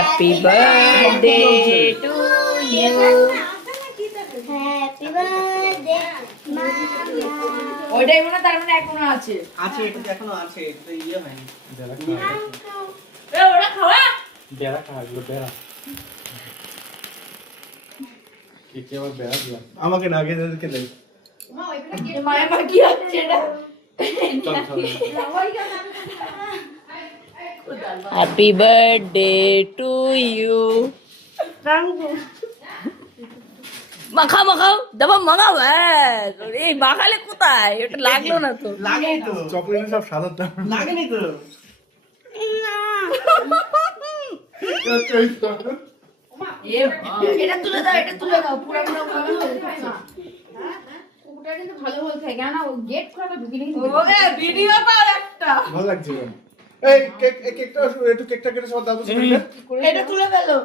Happy birthday to you. Happy birthday মামা। ওইটাই মনে তার মানে এখনো আছে। আছে, এটা এখনো আছে, এটা ইয়ে হয়নি। ওরা খাওয়া বেড়া খাওয়া বেড়া কে আবার বেড়া দিয়া আমাকে না আগে দেখে দে। মায়ের মা কি হচ্ছে এটা? চল চল Happy birthday to you. মাখাও মাখাও দাবা মাখাও। এই মাখালে কোথায়? এটা লাগলো না তো। লাগেনি তো, চকলেট সব সাদা দাম লাগেনি তো। এটা তুলে দাও, এটা তুলে দাও। পুরো পুরো ভালো হয়ে না। ওটা কিন্তু ভালো বলতে হয় কেন ও গেট খোলা ঢুকিনি। ওরে ভিডিও পাও একটা। ভালো লাগছে এই কেকটা একটু কেকটা কেটে সব দাও তো এটা তুলে ফেলো।